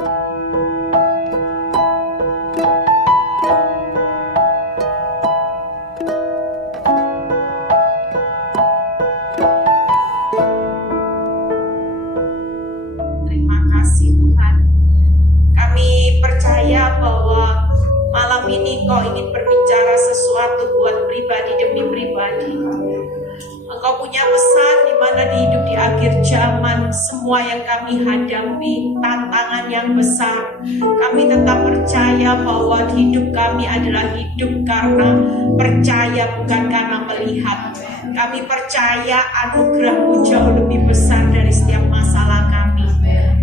Terima kasih Tuhan. Kami percaya bahwa malam ini Engkau ingin berbicara sesuatu buat pribadi demi pribadi. Engkau punya pesan di mana di hidup di akhir zaman, semua yang kami hadapi, tantangan yang besar, kami tetap percaya bahwa hidup kami adalah hidup karena percaya, bukan karena melihat. Kami percaya anugerah-Mu jauh lebih besar dari setiap masalah kami.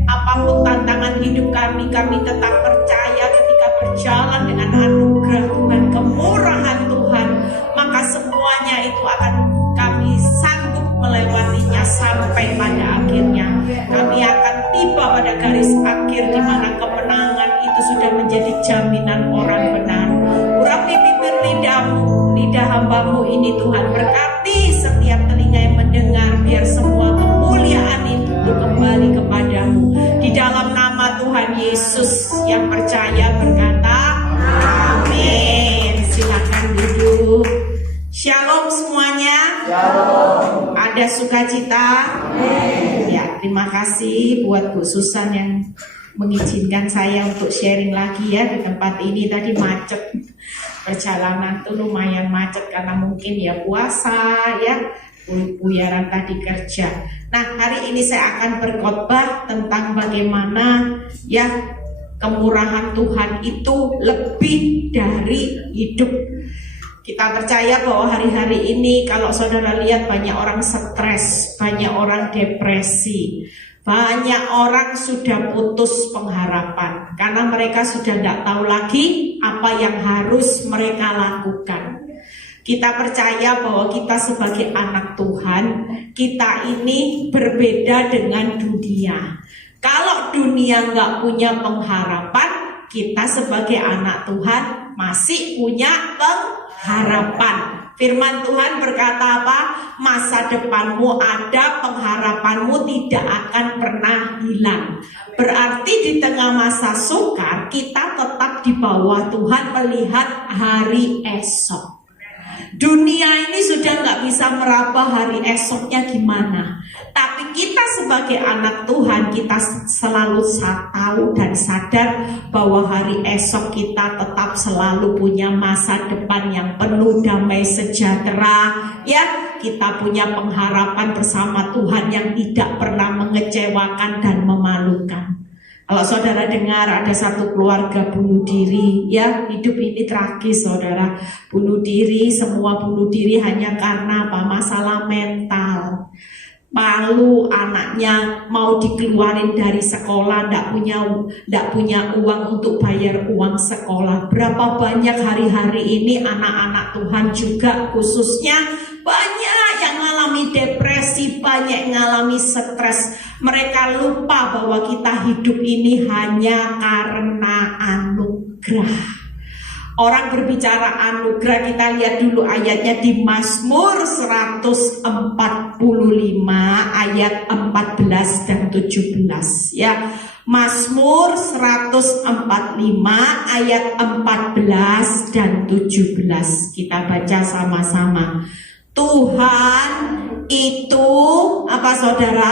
Apapun tantangan hidup kami tetap percaya ketika berjalan dengan anugerah Tuhan, kemurahan Tuhan, maka semuanya itu akan kami sanggup melewatinya sampai pada akhirnya. Kami akan tiba pada garis akhir di mana kemenangan itu sudah menjadi jaminan orang benar. Urapi bibir lidah hamba-Mu ini Tuhan, berkati setiap telinga yang mendengar, biar semua kemuliaan itu kembali kepada-Mu. Di dalam nama Tuhan Yesus yang percaya berkata, amin. Silakan duduk. Shalom semuanya. Shalom. Ada sukacita. Amin. Ya, terima kasih buat Bu Susan yang mengizinkan saya untuk sharing lagi ya di tempat ini. Tadi macet, perjalanan tuh lumayan macet karena mungkin ya puasa ya, buyaran tadi kerja. Nah, hari ini saya akan berkhotbah tentang bagaimana ya kemurahan Tuhan itu lebih dari hidup. Kita percaya bahwa hari-hari ini kalau saudara lihat banyak orang stres, banyak orang depresi, banyak orang sudah putus pengharapan karena mereka sudah tidak tahu lagi apa yang harus mereka lakukan. Kita percaya bahwa kita sebagai anak Tuhan, kita ini berbeda dengan dunia. Kalau dunia nggak punya pengharapan, kita sebagai anak Tuhan masih punya pengharapan. Firman Tuhan berkata apa? Masa depanmu ada, pengharapanmu tidak akan pernah hilang. Berarti di tengah masa sukar, kita tetap di bawah Tuhan melihat hari esok. Dunia ini sudah nggak bisa meraba hari esoknya gimana. Tapi kita sebagai anak Tuhan, kita selalu tahu dan sadar bahwa hari esok kita tetap selalu punya masa depan yang penuh damai sejahtera. Ya, kita punya pengharapan bersama Tuhan yang tidak pernah mengecewakan dan memalukan. Kalau saudara dengar ada satu keluarga bunuh diri, ya hidup ini tragis saudara. Bunuh diri, semua bunuh diri hanya karena apa? Masalah mental. Malu anaknya mau dikeluarin dari sekolah, ndak punya uang untuk bayar uang sekolah. Berapa banyak hari-hari ini anak-anak Tuhan juga khususnya banyak yang mengalami depresi, banyak yang mengalami stres. Mereka lupa bahwa kita hidup ini hanya karena anugerah. Orang berbicara anugerah, kita lihat dulu ayatnya di Mazmur 145 ayat 14 dan 17 ya. Mazmur 145 ayat 14 dan 17. Kita baca sama-sama. Tuhan itu apa saudara?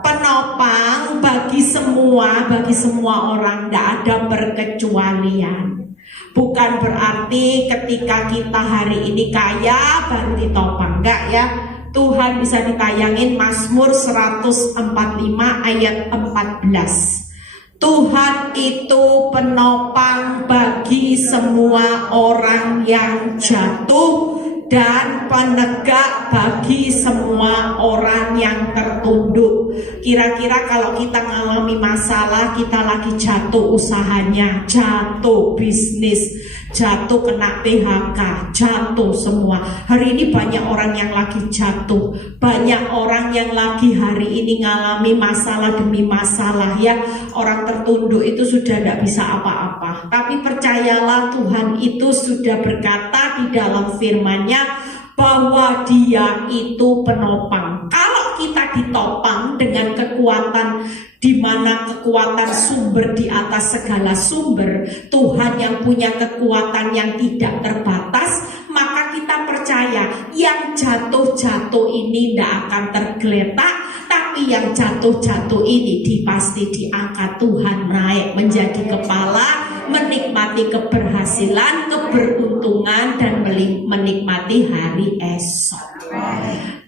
Penopang bagi semua orang, tidak ada perkecualian. Bukan berarti ketika kita hari ini kaya baru ditopang, enggak ya. Tuhan bisa ditayangin Mazmur 145 ayat 14. Tuhan itu penopang bagi semua orang yang jatuh dan penegak bagi semua orang yang tertunduk. Kira-kira kalau kita mengalami masalah, kita lagi jatuh usahanya, jatuh bisnis, jatuh kena PHK, jatuh semua. Hari ini banyak orang yang lagi jatuh, banyak orang yang lagi hari ini ngalami masalah demi masalah ya. Orang tertunduk itu sudah tidak bisa apa-apa. Tapi percayalah, Tuhan itu sudah berkata di dalam firman-Nya bahwa Dia itu penopang. Kalau kita ditopang dengan kekuatan di mana kekuatan sumber di atas segala sumber, Tuhan yang punya kekuatan yang tidak terbatas, maka kita percaya yang jatuh-jatuh ini tidak akan tergeletak, tapi yang jatuh-jatuh ini pasti diangkat Tuhan naik menjadi kepala, menikmati keberhasilan, keberuntungan, dan menikmati hari esok.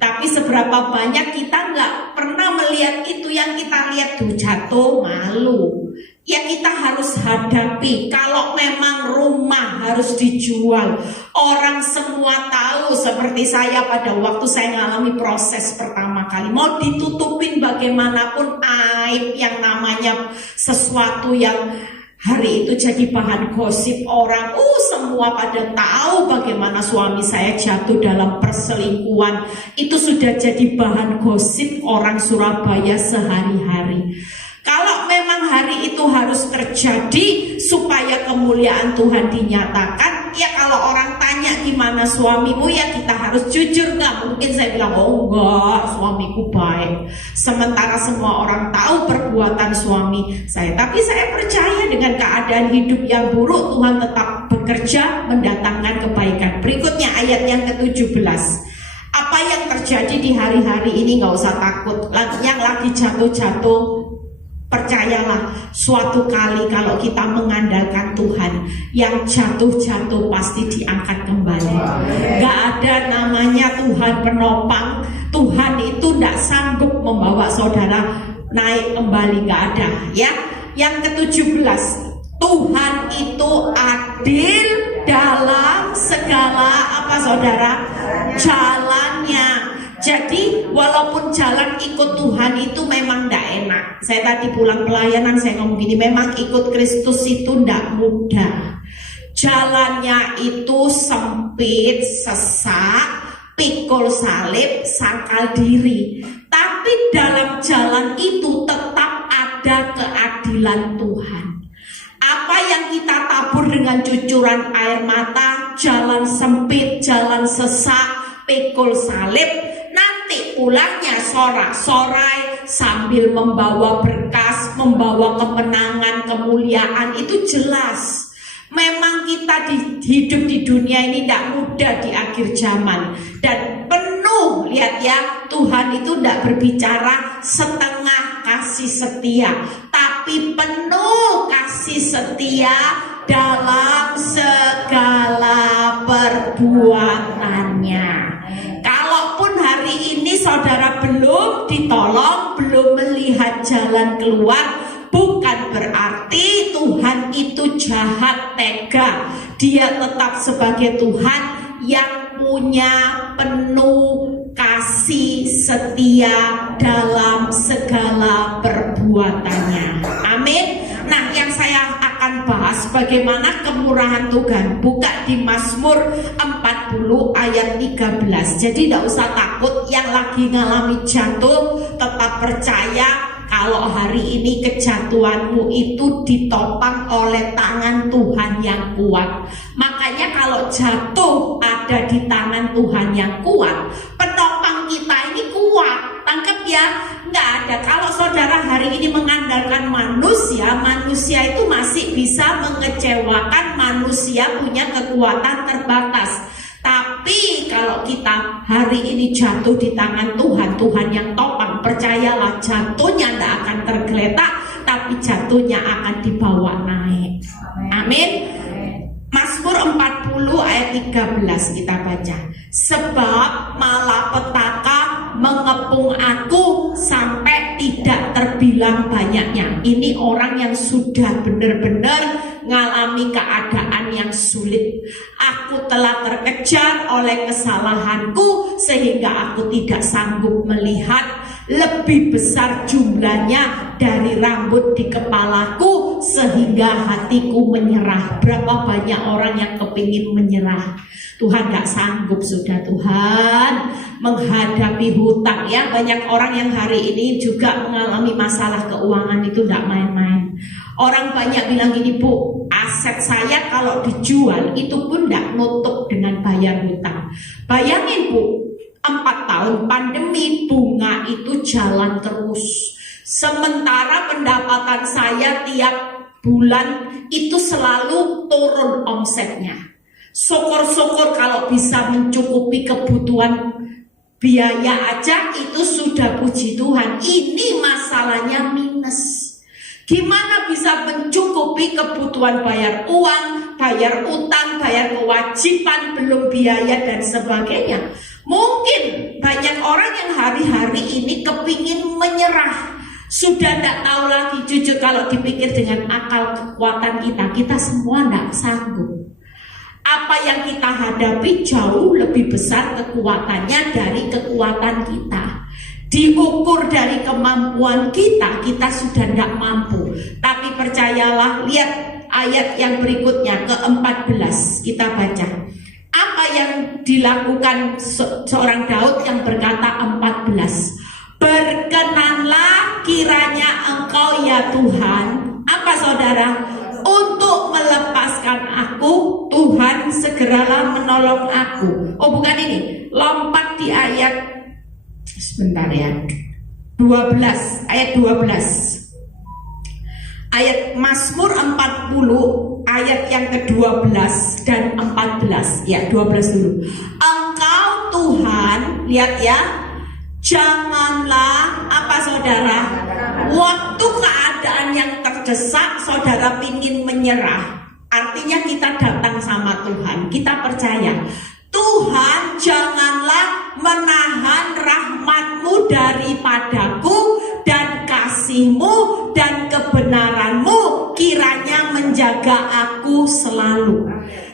Tapi seberapa banyak kita nggak pernah melihat itu, yang kita lihat tuh jatuh malu. Ya kita harus hadapi. Kalau memang rumah harus dijual, orang semua tahu, seperti saya pada waktu saya mengalami proses pertama kali, mau ditutupin bagaimanapun aib yang namanya sesuatu yang hari itu jadi bahan gosip orang, semua pada tahu bagaimana suami saya jatuh dalam perselingkuhan. Itu sudah jadi bahan gosip orang Surabaya sehari-hari. Kalau memang hari itu harus terjadi supaya kemuliaan Tuhan dinyatakan, ya kalau orang tanya gimana suamimu, ya kita harus jujur. Nggak mungkin saya bilang, oh enggak, suamiku baik, sementara semua orang tahu perbuatan suami saya. Tapi saya percaya dengan keadaan hidup yang buruk, Tuhan tetap bekerja mendatangkan kebaikan. Berikutnya ayat yang ke-17. Apa yang terjadi di hari-hari ini nggak usah takut. Yang lagi jatuh-jatuh, percayalah, suatu kali kalau kita mengandalkan Tuhan, yang jatuh-jatuh pasti diangkat kembali. Gak ada namanya Tuhan penopang. Tuhan itu tidak sanggup membawa saudara naik kembali, gak ada. Ya, yang ke-17, Tuhan itu adil dalam segala apa saudara? Jalannya. Jadi walaupun jalan ikut Tuhan itu memang tidak enak. Saya tadi pulang pelayanan saya ngomong gini, memang ikut Kristus itu tidak mudah. Jalannya itu sempit, sesak, pikul salib, sangkal diri. Tapi dalam jalan itu tetap ada keadilan Tuhan. Apa yang kita tabur dengan cucuran air mata, jalan sempit, jalan sesak, pikul salib, nanti pulangnya sorak-sorai sambil membawa berkas, membawa kemenangan, kemuliaan. Itu jelas. Memang kita hidup di dunia ini tidak mudah di akhir zaman. Dan penuh, lihat ya, Tuhan itu tidak berbicara setengah kasih setia, tapi penuh kasih setia dalam segala perbuatannya. Kalaupun hari ini saudara belum ditolong, belum melihat jalan keluar, bukan berarti Tuhan itu jahat, tega. Dia tetap sebagai Tuhan yang punya penuh kasih setia dalam segala perbuatannya. Amin. Nah, yang saya akan bahas bagaimana kemurahan Tuhan, buka di Mazmur 40 ayat 13. Jadi tidak usah takut yang lagi ngalami jatuh, tetap percaya kalau hari ini kejatuhanmu itu ditopang oleh tangan Tuhan yang kuat. Makanya kalau jatuh ada di tangan Tuhan yang kuat, penopang kita ini kuat. Tangkap ya, nggak ada. Kalau saudara hari ini mengandalkan manusia, manusia itu masih bisa mengecewakan, manusia punya kekuatan terbatas. Tapi kalau kita hari ini jatuh di tangan Tuhan, Tuhan yang topang, percayalah jatuhnya tidak akan tergeletak, tapi jatuhnya akan dibawa naik. Amin. Mazmur 40 ayat 13 kita baca. Sebab malapetaka mengepung aku sampai tidak terbilang banyaknya. Ini orang yang sudah benar-benar ngalami keadaan yang sulit. Aku telah terkejar oleh kesalahanku sehingga aku tidak sanggup melihat. Lebih besar jumlahnya dari rambut di kepalaku sehingga hatiku menyerah. Berapa banyak orang yang kepingin menyerah, Tuhan gak sanggup sudah. Tuhan menghadapi hutang ya. Banyak orang yang hari ini juga mengalami masalah keuangan, itu gak main-main. Orang banyak bilang gini, Bu, aset saya kalau dijual itu pun gak nutup dengan bayar hutang. Bayangin Bu, 4 tahun pandemi, bunga itu jalan terus. Sementara pendapatan saya tiap bulan itu selalu turun omsetnya. Syukur-syukur kalau bisa mencukupi kebutuhan biaya aja itu sudah puji Tuhan. Ini masalahnya minus. Gimana bisa mencukupi kebutuhan bayar uang, bayar utang, bayar kewajiban, belum biaya dan sebagainya. Mungkin banyak orang yang hari-hari ini kepingin menyerah. Sudah tidak tahu lagi, jujur kalau dipikir dengan akal kekuatan kita semua tidak sanggup. Apa yang kita hadapi jauh lebih besar kekuatannya dari kekuatan kita. Diukur dari kemampuan kita sudah tidak mampu. Tapi percayalah, lihat ayat yang berikutnya, ke-14 kita baca. Apa yang dilakukan seorang Daud yang berkata 14. Berkenanlah kiranya Engkau ya Tuhan, apa saudara? Untuk melepaskan aku, Tuhan segeralah menolong aku. Oh bukan ini, lompat di ayat, sebentar ya, 12, ayat 12. Ayat Mazmur 40 ayat yang ke-12 dan 14. Ya, 12 dulu. Engkau Tuhan, lihat ya, janganlah apa saudara, waktu keadaan yang terdesak saudara ingin menyerah. Artinya kita datang sama Tuhan, kita percaya Tuhan, janganlah menahan rahmat-Mu daripadaku, dan kasih-Mu dan kebenaran-Mu kiranya menjaga aku selalu.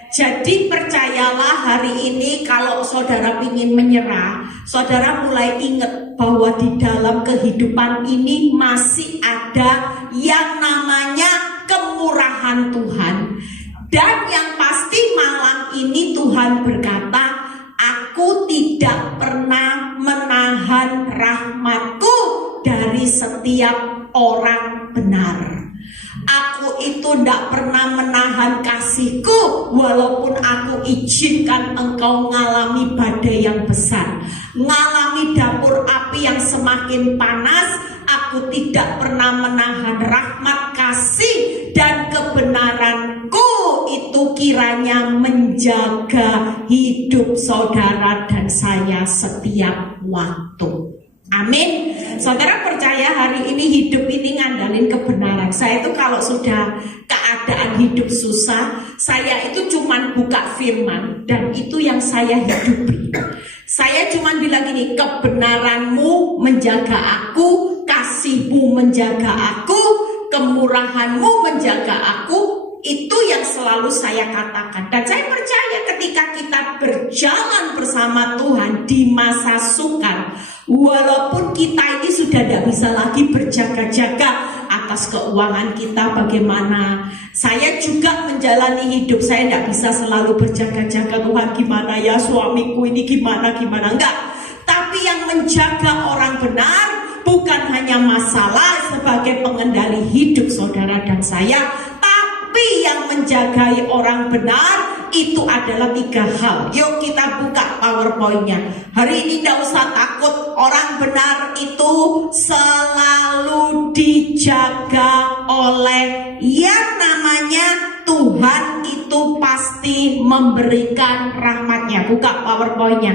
Jadi percayalah hari ini kalau saudara ingin menyerah, saudara mulai ingat bahwa di dalam kehidupan ini masih ada yang namanya kemurahan Tuhan. Dan yang pasti malam ini Tuhan berkata, aku tidak pernah menahan rahmat-Ku dari setiap orang benar. Aku itu tidak pernah menahan kasih-Ku, walaupun aku izinkan engkau mengalami badai yang besar, mengalami dapur api yang semakin panas. Aku tidak pernah menahan rahmat, kasih, dan kebenaran-Ku itu kiranya menjaga hidup saudara dan saya setiap waktu. Amin. Saudara percaya hari ini hidup ini ngandalin kebenaran. Saya itu kalau sudah keadaan hidup susah, saya itu cuman buka firman dan itu yang saya hidupi. Saya cuman bilang gini, kebenaran-Mu menjaga aku, kasih-Mu menjaga aku, kemurahan-Mu menjaga aku. Itu yang selalu saya katakan. Dan saya percaya ketika kita berjalan bersama Tuhan di masa sukar, walaupun kita ini sudah tidak bisa lagi berjaga-jaga atas keuangan kita bagaimana. Saya juga menjalani hidup, saya tidak bisa selalu berjaga-jaga, Tuhan gimana ya suamiku ini gimana enggak. Tapi yang menjaga orang benar bukan hanya masalah sebagai pengendali hidup saudara dan saya, tapi yang menjagai orang benar itu adalah 3 hal. Yuk kita buka PowerPoint-nya. Hari ini tidak usah takut, orang benar itu selalu dijaga oleh yang namanya Tuhan, itu pasti memberikan rahmatnya. Buka PowerPoint-nya.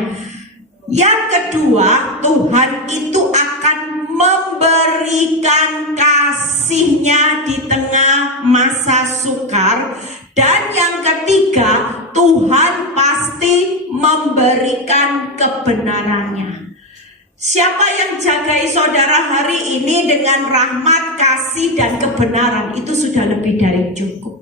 Yang kedua, Tuhan itu akan memberikan kasih-Nya di tengah masa sukar. Dan yang ketiga, Tuhan pasti memberikan kebenarannya. Siapa yang jagai saudara hari ini dengan rahmat, kasih, dan kebenaran, itu sudah lebih dari cukup.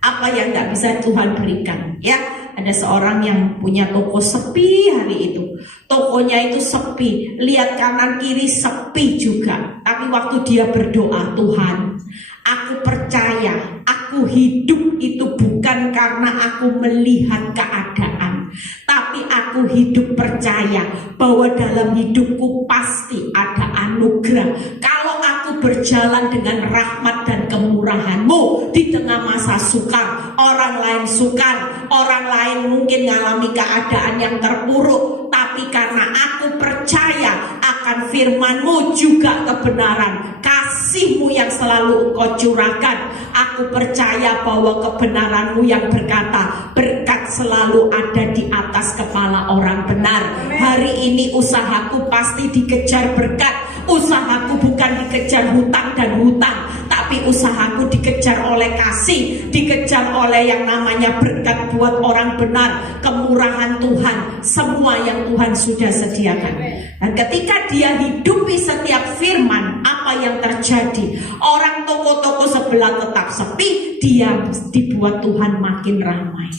Apa yang gak bisa Tuhan berikan? Ya, ada seorang yang punya toko sepi hari itu. Tokonya itu sepi, lihat kanan kiri sepi juga. Tapi waktu dia berdoa, Tuhan, aku percaya, aku hidup itu bukan karena aku melihat keadaan, tapi aku hidup percaya bahwa dalam hidupku pasti ada anugerah. Kalau aku berjalan dengan rahmat dan kemurahan kemurahan-Mu di tengah masa sukar. Orang lain sukar, orang lain mungkin mengalami keadaan yang terpuruk, tapi karena aku percaya akan firman-Mu juga kebenaran, kasih-Mu yang selalu Engkau curahkan, aku percaya bahwa kebenaran-Mu yang berkata berkat selalu ada di atas kepala orang benar. Hari ini usahaku pasti dikejar berkat. Usahaku bukan dikejar hutang dan hutang, tapi usahaku dikejar oleh kasih, dikejar oleh yang namanya berkat buat orang benar, kemurahan Tuhan, semua yang Tuhan sudah sediakan. Dan ketika dia hidupi setiap firman, apa yang terjadi? Orang toko-toko sebelah tetap sepi, dia dibuat Tuhan makin ramai.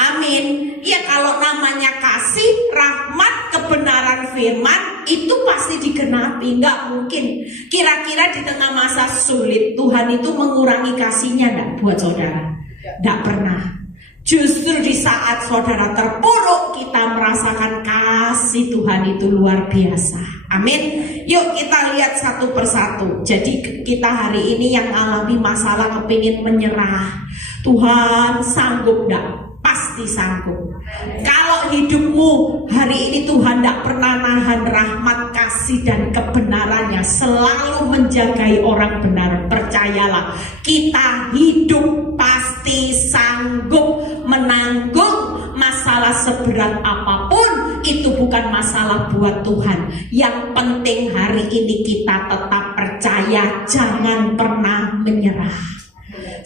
Amin. Ya, kalau namanya kasih, rahmat, kebenaran firman itu pasti digenapi. Nggak mungkin kira-kira di tengah masa sulit Tuhan itu mengurangi kasihnya enggak buat saudara? Nggak pernah. Justru di saat saudara terpuruk, kita merasakan kasih Tuhan itu luar biasa. Amin. Yuk kita lihat satu persatu. Jadi kita hari ini yang alami masalah kepingin menyerah, Tuhan sanggup enggak? Pasti sanggup. Kalau hidupmu hari ini Tuhan tidak pernah nahan rahmat, kasih dan kebenarannya, selalu menjagai orang benar, percayalah, kita hidup pasti sanggup menanggung masalah seberat apapun. Itu bukan masalah buat Tuhan. Yang penting hari ini kita tetap percaya, jangan pernah menyerah.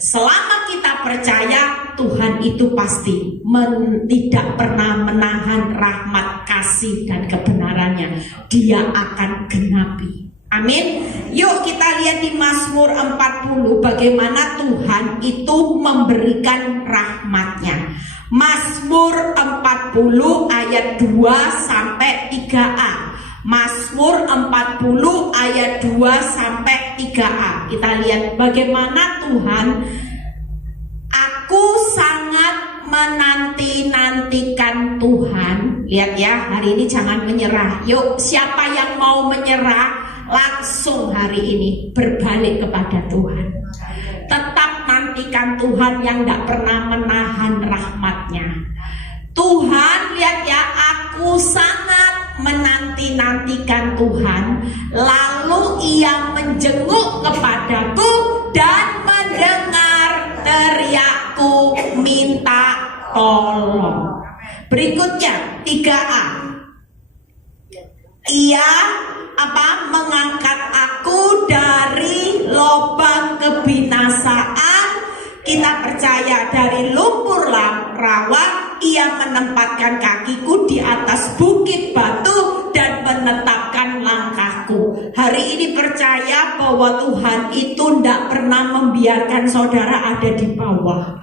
Selama kita percaya, Tuhan itu pasti tidak pernah menahan rahmat, kasih dan kebenarannya. Dia akan genapi. Amin. Yuk kita lihat di Mazmur 40 bagaimana Tuhan itu memberikan rahmatnya. Mazmur 40 ayat 2 sampai 3a. Mazmur 40 ayat 2 sampai 3a. Kita lihat bagaimana Tuhan, aku sangat menanti-nantikan Tuhan. Lihat ya, hari ini jangan menyerah. Yuk, siapa yang mau menyerah, langsung hari ini berbalik kepada Tuhan. Tetap nantikan Tuhan yang gak pernah menahan rahmatnya. Tuhan, lihat ya, aku sangat menanti-nantikan Tuhan, lalu ia menjenguk kepadaku dan mendengar teriakku minta tolong. Berikutnya 3a. Ia mengangkat aku dari lubang kebinasaan. Kita percaya dari lumpur rawa, ia menempatkan kakiku di atas bukit batu dan menetapkan langkahku. Hari ini percaya bahwa Tuhan itu tidak pernah membiarkan saudara ada di bawah.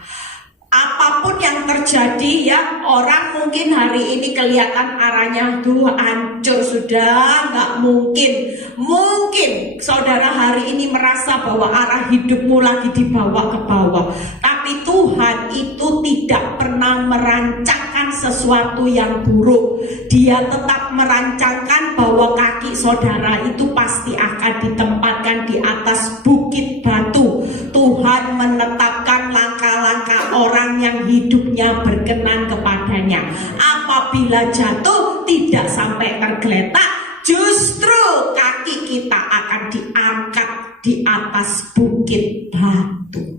Apapun yang terjadi ya, orang mungkin hari ini kelihatan arahnya hancur sudah, nggak mungkin. Mungkin saudara hari ini merasa bahwa arah hidupmu lagi dibawa ke bawah. Tapi Tuhan itu tidak pernah merancangkan sesuatu yang buruk. Dia tetap merancangkan bahwa kaki saudara itu pasti akan ditempatkan di atas bukit batu. Tuhan menetapkan langkah-langkah orang yang hidupnya berkenan kepadanya. Apabila jatuh tidak sampai tergeletak, justru kaki kita akan diangkat di atas bukit batu.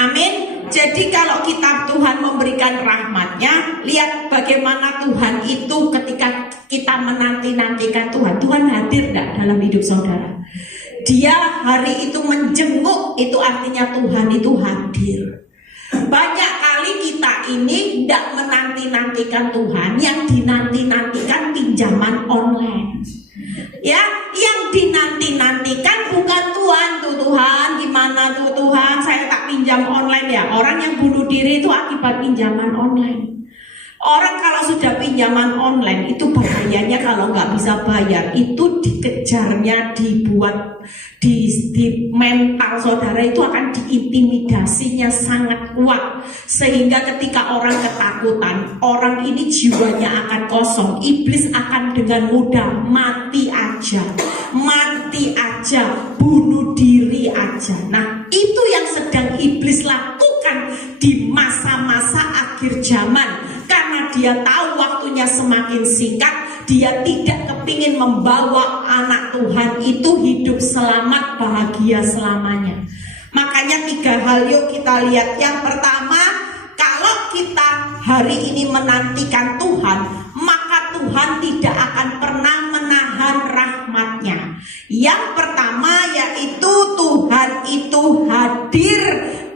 Amin. Jadi kalau Tuhan memberikan rahmatnya, lihat bagaimana Tuhan itu ketika kita menanti-nantikan Tuhan. Tuhan hadir enggak dalam hidup saudara? Dia hari itu menjenguk, itu artinya Tuhan itu hadir. Banyak kali kita ini tidak menanti-nantikan Tuhan, yang dinanti-nantikan pinjaman online. Ya, yang dinanti-nantikan bukan Tuhan, gimana tuh Tuhan, saya tak pinjam online ya. Orang yang bunuh diri itu akibat pinjaman online. Orang kalau sudah pinjaman online itu bahayanya kalau nggak bisa bayar, itu dikejarnya, dibuat di mental saudara itu akan diintimidasinya sangat kuat, sehingga ketika orang ketakutan, orang ini jiwanya akan kosong, iblis akan dengan mudah mati aja, bunuh diri aja. Nah, lakukan di masa-masa akhir zaman. Karena dia tahu waktunya semakin singkat, dia tidak kepingin membawa anak Tuhan itu hidup selamat bahagia selamanya. Makanya 3 hal yuk kita lihat. Yang pertama, kalau kita hari ini menantikan Tuhan, maka Tuhan tidak akan pernah menahan rahmat-Nya. Yang pertama yaitu Tuhan itu hadir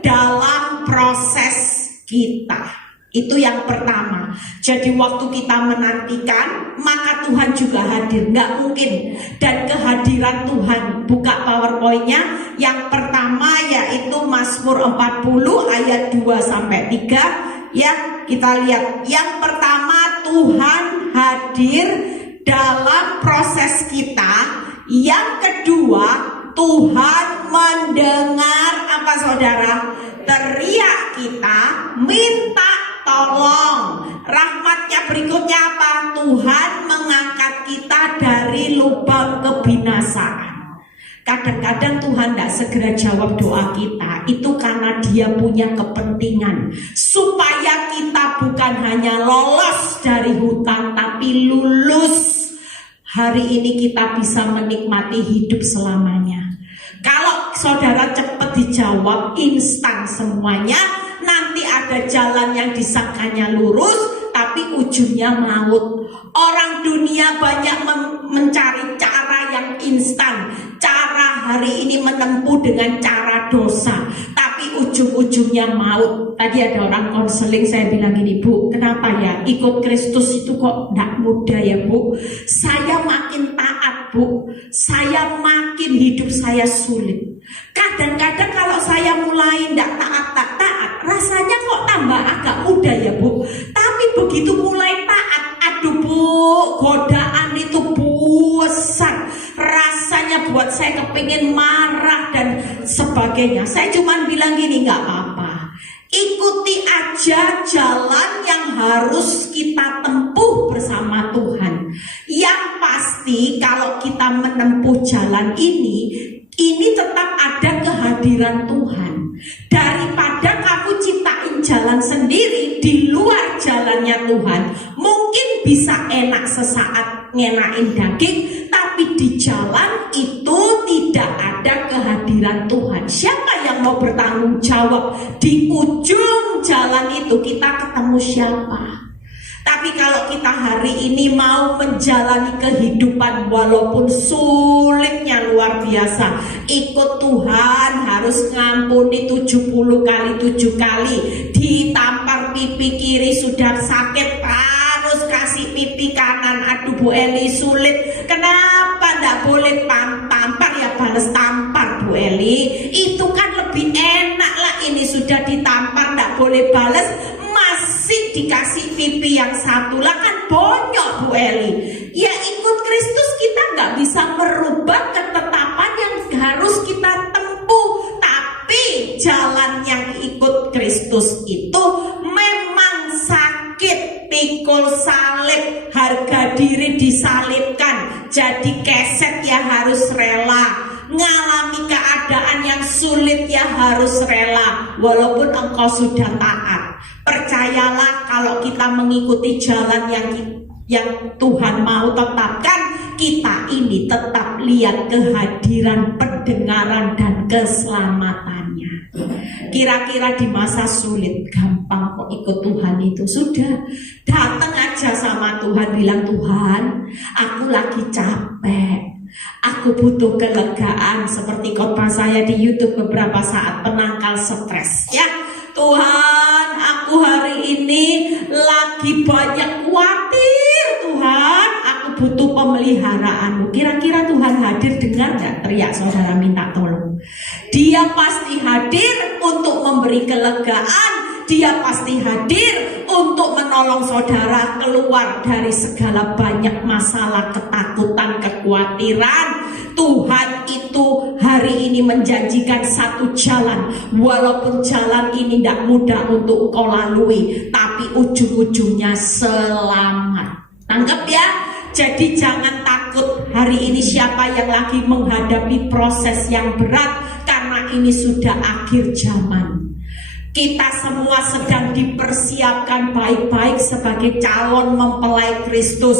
dalam proses kita. Itu yang pertama. Jadi waktu kita menantikan, maka Tuhan juga hadir. Nggak mungkin. Dan kehadiran Tuhan, buka PowerPoint-nya. Yang pertama yaitu Mazmur 40 ayat 2-3. Ya, kita lihat. Yang pertama, Tuhan hadir dalam proses kita. Yang kedua, Tuhan mendengar apa saudara? Teriak kita, minta tolong. Rahmat-Nya berikutnya apa? Tuhan mengangkat kita dari lubang kebinasaan. Kadang-kadang Tuhan tidak segera jawab doa kita. Itu karena Dia punya kepentingan supaya kita bukan hanya lolos dari hutang, tapi lulus. Hari ini kita bisa menikmati hidup selamanya. Kalau saudara cepat dijawab instan semuanya, nanti ada jalan yang disangkanya lurus tapi ujungnya maut. Orang dunia banyak mencari cara yang instan, cara hari ini menempuh dengan cara dosa, tapi ujung-ujungnya maut. Tadi ada orang konseling, saya bilang gini, Bu, kenapa ya ikut Kristus itu kok tidak mudah ya Bu? Saya makin taat Bu, saya makin hidup saya sulit. Kadang-kadang kalau saya mulai tidak taat, rasanya kok tambah agak mudah ya Bu. Tapi begitu mulai taat, aduh Bu, godaan itu besar. Rasanya buat saya kepingin marah dan sebagainya. Saya cuma bilang gini, nggak apa-apa. Ikuti aja jalan yang harus kita tempuh bersama Tuhan. Yang pasti kalau kita menempuh jalan ini tetap ada kehadiran Tuhan. Daripada kamu ciptain jalan sendiri di luar jalannya Tuhan, mungkin bisa enak sesaat ngenain daging, tapi di jalan itu tidak ada kehadiran Tuhan. Siapa yang mau bertanggung jawab di ujung jalan itu? Kita ketemu siapa? Tapi kalau kita hari ini mau menjalani kehidupan walaupun sulitnya luar biasa, ikut Tuhan harus ngampuni 70 kali 7 kali, ditampar pipi kiri sudah sakit, harus kasih pipi kanan. Aduh Bu Eli sulit, kenapa ndak boleh tampar ya balas tampar Bu Eli? Itu kan lebih enak lah, ini sudah ditampar ndak boleh balas, masih dikasih pipi yang satu lah, kan bonyok Bu Eli. Ya ikut Kristus kita nggak bisa merubah ketetapan yang harus kita tempuh, tapi jalan yang ikut Kristus itu memang sakit, pikul salib, harga diri disalibkan, jadi keset ya harus rela. Ngalami keadaan yang sulit ya harus rela, walaupun engkau sudah taat. Percayalah, kalau kita mengikuti jalan yang Tuhan mau tetapkan, kita ini tetap lihat kehadiran, pendengaran dan keselamatannya. Kira-kira di masa sulit gampang kok ikut Tuhan itu? Sudah datang aja sama Tuhan, bilang Tuhan, aku lagi capek, aku butuh kelegaan, seperti khotbah saya di YouTube beberapa saat, penangkal stres ya. Tuhan, aku hari ini lagi banyak khawatir Tuhan, aku butuh pemeliharaanmu. Kira-kira Tuhan hadir dengar gak teriak saudara minta tolong? Dia pasti hadir untuk memberi kelegaan. Dia pasti hadir untuk menolong saudara keluar dari segala banyak masalah, ketakutan, kekhawatiran. Tuhan itu hari ini menjanjikan satu jalan, walaupun jalan ini tidak mudah untuk kau lalui, tapi ujung-ujungnya selamat. Tangkap ya? Jadi jangan takut hari ini siapa yang lagi menghadapi proses yang berat, karena ini sudah akhir zaman. Kita semua sedang dipersiapkan baik-baik sebagai calon mempelai Kristus.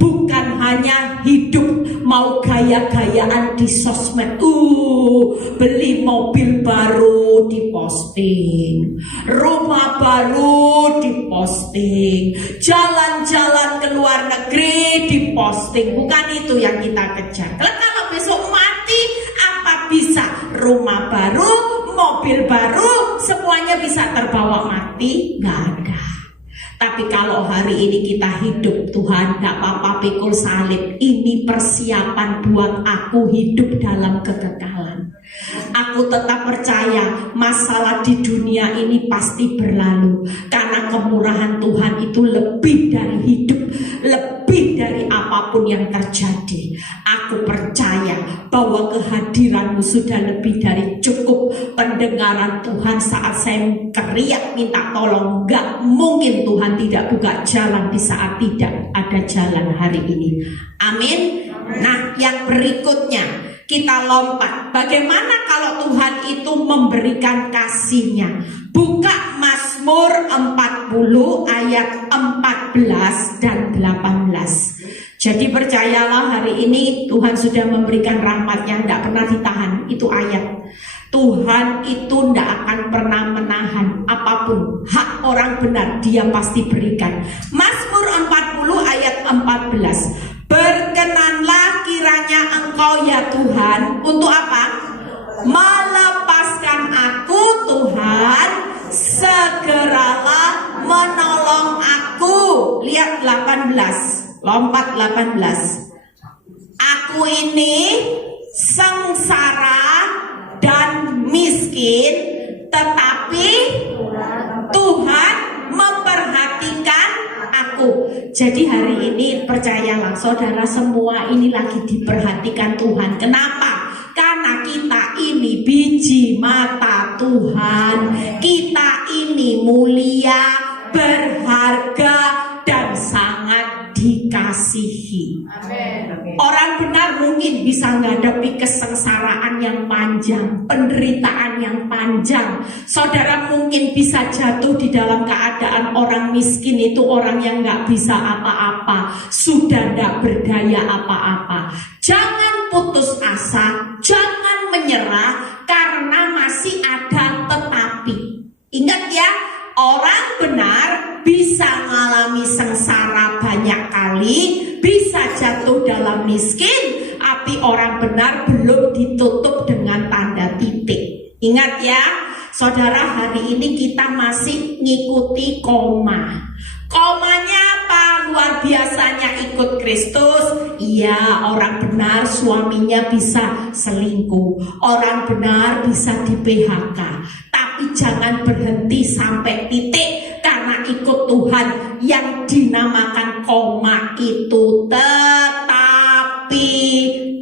Bukan hanya hidup mau gaya-gayaan di sosmed. Beli mobil baru diposting, rumah baru diposting, jalan-jalan ke luar negeri diposting. Bukan itu yang kita kejar. Kalau besok mati, apa bisa rumah baru, mobil baru, semuanya bisa terbawa mati? Nggak ada. Tapi kalau hari ini kita hidup, Tuhan, gak apa-apa pikul salib. Ini persiapan buat aku hidup dalam kekekalan. Aku tetap percaya masalah di dunia ini pasti berlalu. Karena kemurahan Tuhan itu lebih dari hidup, lebih dari apapun yang terjadi. Aku percaya bahwa kehadiranmu sudah lebih dari cukup. Pendengaran Tuhan saat saya teriak minta tolong, gak mungkin Tuhan tidak buka jalan di saat tidak ada jalan hari ini. Amin. Nah, yang berikutnya kita lompat. Bagaimana kalau Tuhan itu memberikan kasih-Nya? Buka Mazmur 40 ayat 14 dan 18. Jadi percayalah hari ini Tuhan sudah memberikan rahmat-Nya, tidak pernah ditahan. Itu ayat. Tuhan itu tidak akan pernah menahan apapun. Hak orang benar Dia pasti berikan. Mazmur 40 ayat 14. Berkenanlah kiranya Engkau ya Tuhan. Untuk apa? Melepaskan aku Tuhan. Segeralah menolong aku. Lihat 18. Lompat 18. Aku ini sengsara dan miskin, tetapi Tuhan memperhatikan aku. Jadi hari ini percayalah saudara, semua ini lagi diperhatikan Tuhan. Kenapa? Karena kita ini biji mata Tuhan. Kita ini mulia, berharga, dan sangat dikasihi. Orang benar mungkin bisa menghadapi kesengsaraan yang panjang, penderitaan yang panjang. Saudara mungkin bisa jatuh di dalam keadaan orang miskin itu orang yang gak bisa apa-apa, sudah gak berdaya apa-apa. Jangan putus asa, jangan menyerah, karena masih ada tetapi. Ingat ya, orang benar bisa mengalami sengsara banyak kali, bisa jatuh dalam miskin, tapi orang benar belum ditutup dengan tanda titik. Ingat ya, saudara, hari ini kita masih ngikuti koma. Komanya apa? Luar biasanya ikut Kristus. Iya, orang benar suaminya bisa selingkuh, orang benar bisa di PHK. Tapi jangan berhenti sampai titik, karena ikut Tuhan yang dinamakan koma itu. Tetapi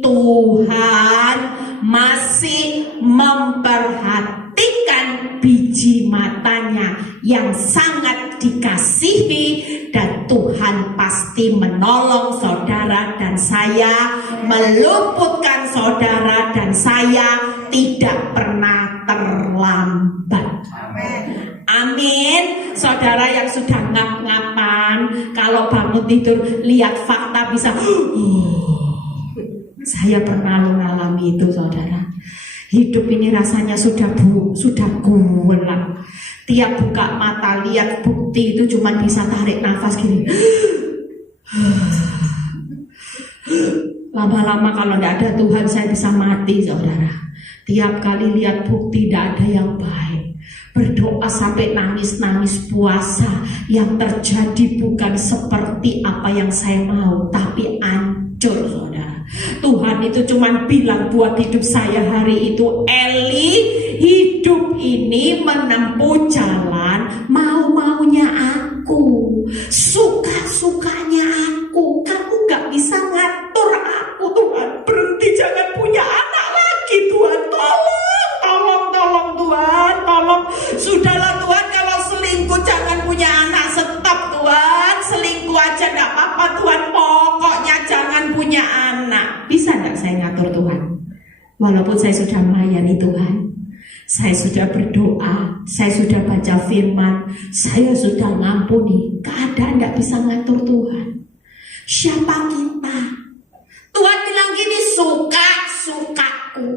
Tuhan masih memperhatikan biji matanya yang sangat dikasihi, dan Tuhan pasti menolong saudara dan saya, meluputkan saudara dan saya, tidak pernah terlambat. Amin. Saudara yang sudah ngap-ngapan, kalau bangun tidur lihat fakta bisa saya pernah mengalami itu saudara. Hidup ini rasanya sudah gulang. Tiap buka mata lihat bukti itu cuma bisa tarik nafas gini. Lama-lama kalau tidak ada Tuhan saya bisa mati saudara. Tiap kali lihat bukti tidak ada yang baik, berdoa sampai nangis-nangis, puasa, yang terjadi bukan seperti apa yang saya mau, tapi hancur saudara. Tuhan itu cuma bilang buat hidup saya hari itu, Eli, hidup ini menempuh jalan mau-maunya aku, suka-sukanya aku. Kamu gak bisa ngatur aku Tuhan. Berhenti, jangan punya anak lagi Tuhan. Tolong Tuhan, tolong. Sudahlah Tuhan, kalau selingkuh jangan punya anak. Stop Tuhan, selingkuh aja gak apa-apa Tuhan, pokoknya jangan punya anak. Bisa gak saya ngatur Tuhan? Walaupun saya sudah melayani Tuhan, Saya sudah berdoa, saya sudah baca firman, saya sudah ngampuni. Keadaan gak bisa ngatur Tuhan. Siapa kita? Tuhan bilang gini, suka-sukaku.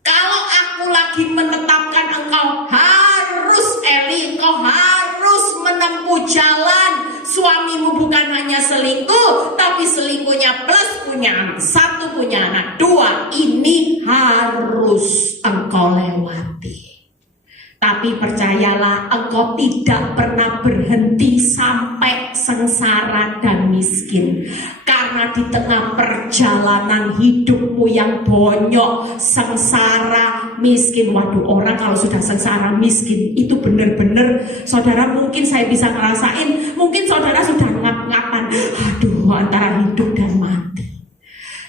Kalau aku lagi menetapkan engkau harus Eli, engkau harus menempuh jalan. Suamimu bukan hanya selingkuh, tapi selingkuhnya plus punya anak. 1 punya anak, 2 ini harus engkau lewati. Tapi percayalah, engkau tidak pernah berhenti sampai sengsara dan miskin. Karena di tengah perjalanan hidupmu yang bonyok, sengsara, miskin. Waduh, orang kalau sudah sengsara, miskin, itu benar-benar, saudara mungkin saya bisa ngerasain, mungkin saudara sudah ngap-ngapan, aduh antara hidup dan mati.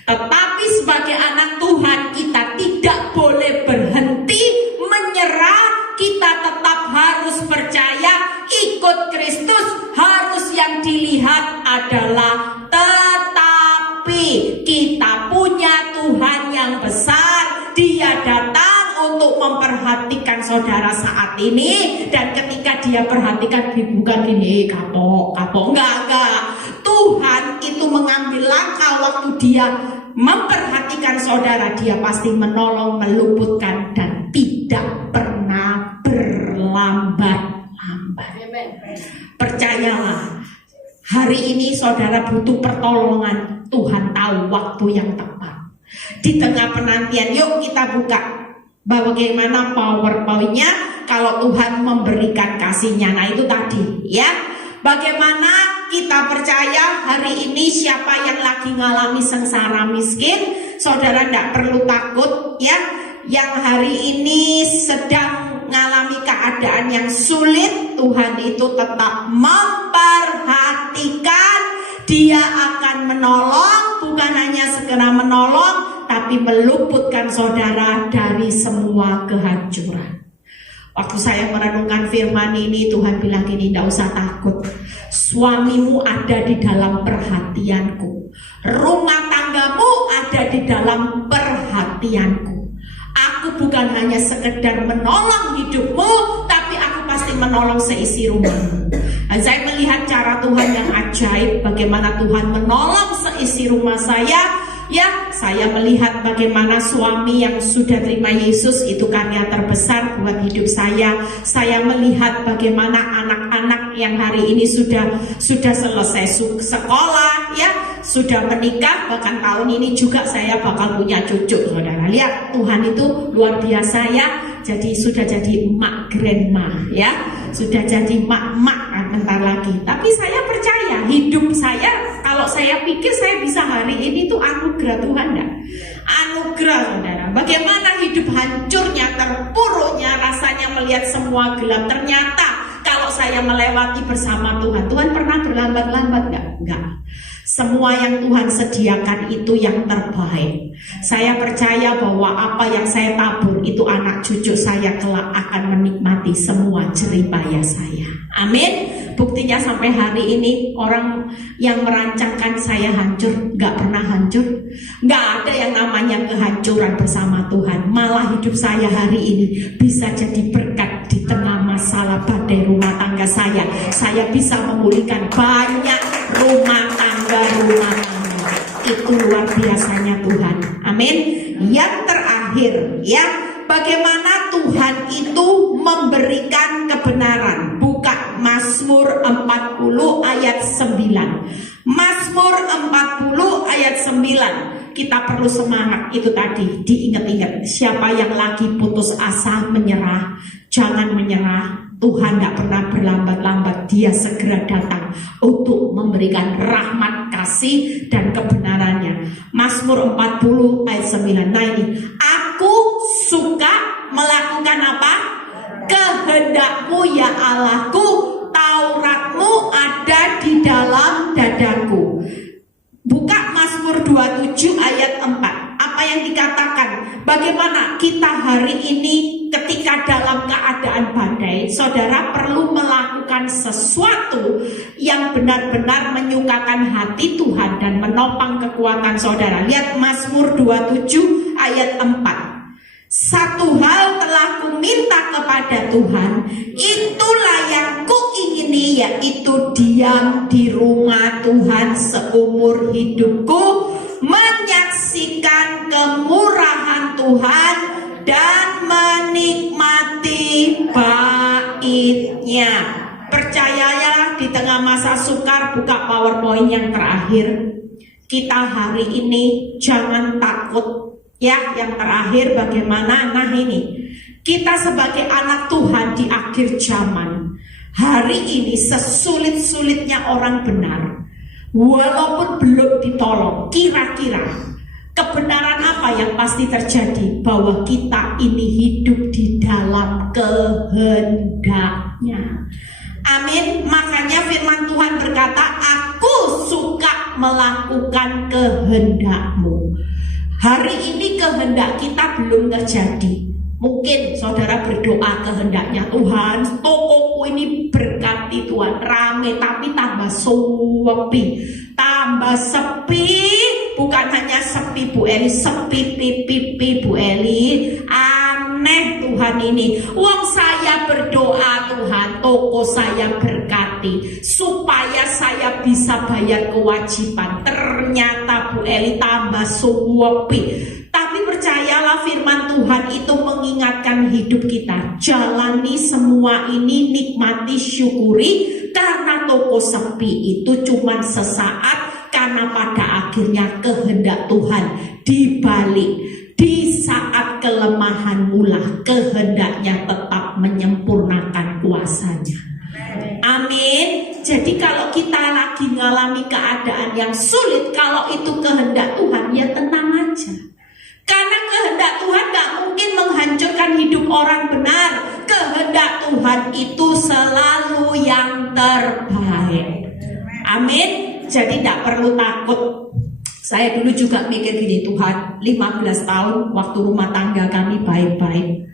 Tetapi sebagai anak Tuhan, kita tidak boleh berhenti menyerah. Kita tetap harus percaya, ikut Kristus. Harus yang dilihat adalah tetapi kita punya Tuhan yang besar. Dia datang untuk memperhatikan saudara saat ini. Dan ketika dia perhatikan, bukan gini, kapok, enggak. Tuhan itu mengambil langkah waktu dia memperhatikan saudara. Dia pasti menolong, meluputkan, dan tidak pernah berlambat-lambat. Percayalah, hari ini saudara butuh pertolongan. Tuhan tahu waktu yang tepat. Di tengah penantian, yuk kita buka bagaimana PowerPoint-nya kalau Tuhan memberikan kasih-Nya. Nah itu tadi ya. Bagaimana kita percaya hari ini siapa yang lagi ngalami sengsara miskin, saudara tidak perlu takut ya. Yang hari ini sedang mengalami keadaan yang sulit, Tuhan itu tetap memperhatikan. Dia akan menolong, bukan hanya segera menolong, tapi meluputkan saudara dari semua kehancuran. Waktu saya merenungkan firman ini, Tuhan bilang gini, tidak usah takut. Suamimu ada di dalam perhatianku. Rumah tanggamu ada di dalam perhatianku. Aku bukan hanya sekedar menolong hidupmu, tapi aku pasti menolong seisi rumahmu. Dan saya melihat cara Tuhan yang ajaib, bagaimana Tuhan menolong seisi rumah saya. Ya, saya melihat bagaimana suami yang sudah terima Yesus itu karya terbesar buat hidup saya. Saya melihat bagaimana anak-anak yang hari ini sudah selesai sekolah, ya, sudah menikah, bahkan tahun ini juga saya bakal punya cucu. Saudara lihat, Tuhan itu luar biasa ya. Jadi sudah jadi emak grandma, ya, sudah jadi emak-emak bentar lagi. Tapi saya percaya hidup saya, kalau saya pikir saya bisa hari ini tuh anugerah Tuhan, enggak? Anugerah, saudara. Bagaimana hidup hancurnya, terpuruknya rasanya melihat semua gelap. Ternyata kalau saya melewati bersama Tuhan, Tuhan pernah berlambat-lambat enggak? Enggak. Semua yang Tuhan sediakan itu yang terbaik. Saya percaya bahwa apa yang saya tabur itu anak cucu saya kelak akan menikmati semua jerih payah saya. Amin. Buktinya sampai hari ini orang yang merancangkan saya hancur gak pernah hancur. Gak ada yang namanya kehancuran bersama Tuhan. Malah hidup saya hari ini bisa jadi berkat di tengah masalah badai rumah tangga saya. Saya bisa memulihkan banyak rumah tangga. Itu luar biasanya Tuhan. Amin. Yang terakhir ya, bagaimana Tuhan itu memberikan kebenaran. Buka Mazmur 40 ayat 9. Mazmur 40 ayat 9. Kita perlu semangat itu tadi. Diingat-ingat, siapa yang lagi putus asa, menyerah, jangan menyerah. Tuhan tidak pernah berlambat-lambat. Dia segera datang untuk memberikan rahmat, kasih, dan kebenarannya. Mazmur 40 ayat 9. Nah ini, aku suka melakukan apa? Kehendakmu ya Allahku, Tauratmu ada di dalam dadaku. Buka Mazmur 27 ayat 4. Apa yang dikatakan? Bagaimana kita hari ini ketika dalam keadaan badai, saudara perlu melakukan sesuatu yang benar-benar menyukakan hati Tuhan dan menopang kekuatan saudara. Lihat Mazmur 27 ayat 4. Satu hal telah kuminta kepada Tuhan, itulah yang kuingini, yaitu diam di rumah Tuhan seumur hidupku, menyaksikan kemurahan Tuhan dan menikmati baitnya. Percayalah, di tengah masa sukar, buka PowerPoint yang terakhir. Kita hari ini jangan takut. Ya, yang terakhir bagaimana? Nah ini, kita sebagai anak Tuhan di akhir zaman, hari ini sesulit-sulitnya orang benar, walaupun belum ditolong, kira-kira kebenaran apa yang pasti terjadi? Bahwa kita ini hidup di dalam kehendaknya. Amin. Makanya firman Tuhan berkata, aku suka melakukan kehendak-Mu. Hari ini kehendak kita belum terjadi. Mungkin saudara berdoa kehendaknya Tuhan, tokoku ini berkati Tuhan, rame tapi tambah sepi. Tambah sepi, bukan hanya sepi Bu Eli, sepi pipi Bu Eli. Aneh Tuhan ini. Wong saya berdoa Tuhan, toko saya berkati supaya saya bisa bayar kewajiban. Ternyata Bu Eli tambah sepi. Tapi percayalah, firman Tuhan itu mengingatkan hidup kita. Jalani semua ini, nikmati, syukuri. Karena toko sepi itu cuma sesaat. Karena pada akhirnya kehendak Tuhan dibalik. Di saat kelemahan mula, kehendaknya tetap menyempurnakan kuasanya. Amin. Jadi kalau kita lagi mengalami keadaan yang sulit, kalau itu kehendak Tuhan, ya tenang aja. Karena kehendak Tuhan gak mungkin menghancurkan hidup orang benar. Kehendak Tuhan itu selalu yang terbaik. Amin. Jadi gak perlu takut. Saya dulu juga mikir gini, Tuhan, 15 tahun waktu rumah tangga kami baik-baik.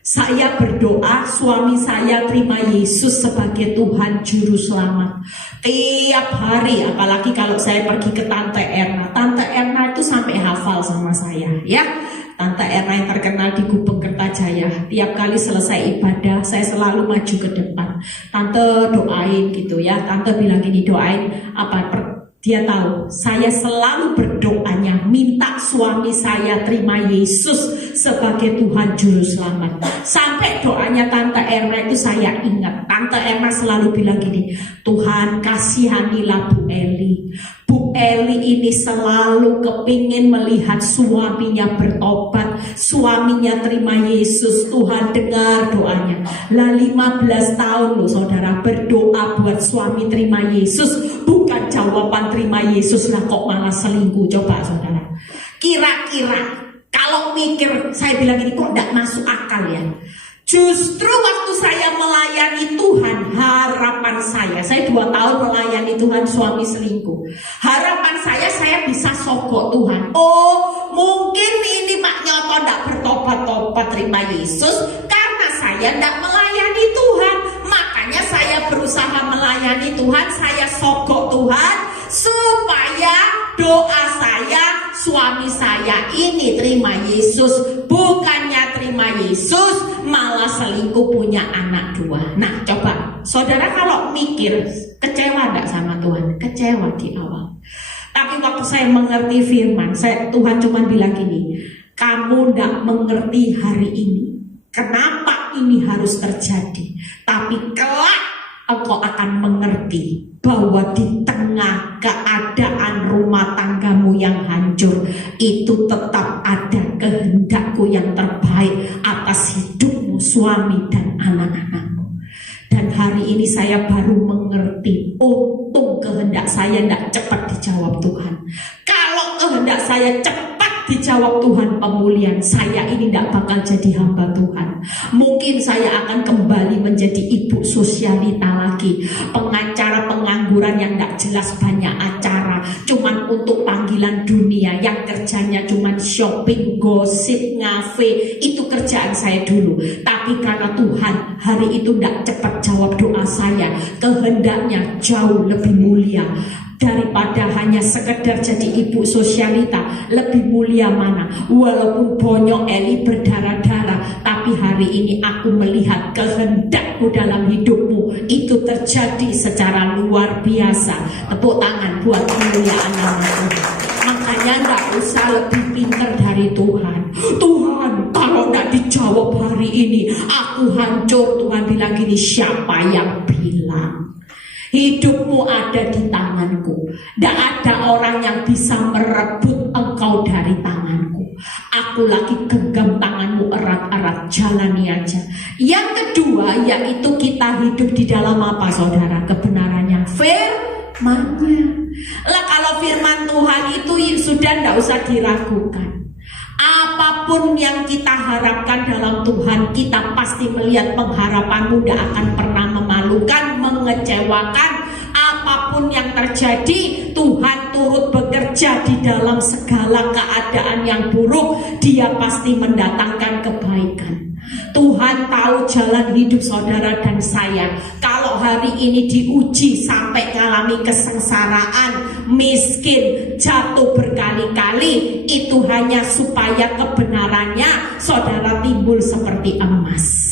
Saya berdoa suami saya terima Yesus sebagai Tuhan Juru Selamat. Tiap hari, apalagi kalau saya pergi ke Tante Erna. Tante Erna itu sampai hafal sama saya, ya. Tante Erna yang terkenal di Gubeng Kertajaya. Tiap kali selesai ibadah, saya selalu maju ke depan. Tante doain gitu ya. Tante bilang gini, doain apa? Dia tahu saya selalu berdoanya minta suami saya terima Yesus sebagai Tuhan Juru Selamat. Sampai doanya Tante Erna itu saya ingat. Tante Erna selalu bilang gini, Tuhan kasihanilah Bu Eli. Bu Eli ini selalu kepingin melihat suaminya bertobat, suaminya terima Yesus. Tuhan dengar doanya. Lah 15 tahun loh saudara berdoa buat suami terima Yesus. Bukan jawaban terima Yesus lah kok malah selingkuh. Coba saudara, kira-kira kalau mikir, saya bilang ini kok tidak masuk akal ya. Justru waktu saya melayani Tuhan, harapan saya 2 tahun melayani Tuhan, suami selingkuh. Harapan saya bisa sogok Tuhan. Oh, mungkin ini Pak Nyoto tidak bertobat-tobat terima Yesus karena saya tidak melayani Tuhan. Makanya saya berusaha melayani Tuhan, saya sogok Tuhan supaya doa saya, suami saya ini terima Yesus. Bukannya terima Yesus, malah selingkuh punya anak 2. Nah coba, saudara kalau mikir, kecewa gak sama Tuhan? Kecewa di awal. Tapi waktu saya mengerti firman, Tuhan cuma bilang gini, kamu gak mengerti hari ini. Kenapa ini harus terjadi? Tapi kelak engkau akan mengerti bahwa di tengah keadaan rumah tanggamu yang hancur, itu tetap ada kehendakku yang terbaik atas hidupmu, suami dan anak-anakmu. Dan hari ini saya baru mengerti, untung kehendak saya tidak cepat dijawab Tuhan. Kalau kehendak saya cepat dijawab Tuhan pemulihan, saya ini tidak bakal jadi hamba Tuhan. Mungkin saya akan kembali menjadi ibu sosialita lagi, pengacara pengangguran yang tidak jelas, banyak acara cuman untuk panggilan dunia, yang kerjanya cuma shopping, gosip, ngafe, itu kerjaan saya dulu. Tapi karena Tuhan hari itu tidak cepat jawab doa saya, kehendaknya jauh lebih mulia daripada hanya sekedar jadi ibu sosialita. Lebih mulia mana? Walaupun bonyok Eli berdarah-darah, tapi hari ini aku melihat kehendakmu dalam hidupmu itu terjadi secara luar biasa. Tepuk tangan buat kemuliaan nama Tuhan. Makanya nggak usah lebih pintar dari Tuhan. Tuhan, kalau nggak dijawab hari ini aku hancur. Tuhan bilang gini, siapa yang bilang? Hidupmu ada di tanganku. Tidak ada orang yang bisa merebut engkau dari tanganku. Aku lagi genggam tanganmu erat-erat, jalani aja. Yang kedua yaitu kita hidup di dalam apa saudara? Kebenarannya, firman-Nya. Lah kalau firman Tuhan itu sudah tidak usah diragukan. Apapun yang kita harapkan dalam Tuhan, kita pasti melihat pengharapanmu tidak akan pernah memalukan, mengecewakan. Apapun yang terjadi, Tuhan turut bekerja di dalam segala keadaan yang buruk. Dia pasti mendatangkan kebaikan. Tuhan tahu jalan hidup saudara dan saya. Kalau hari ini diuji sampai mengalami kesengsaraan, miskin, jatuh berkali-kali, itu hanya supaya kebenarannya saudara timbul seperti emas.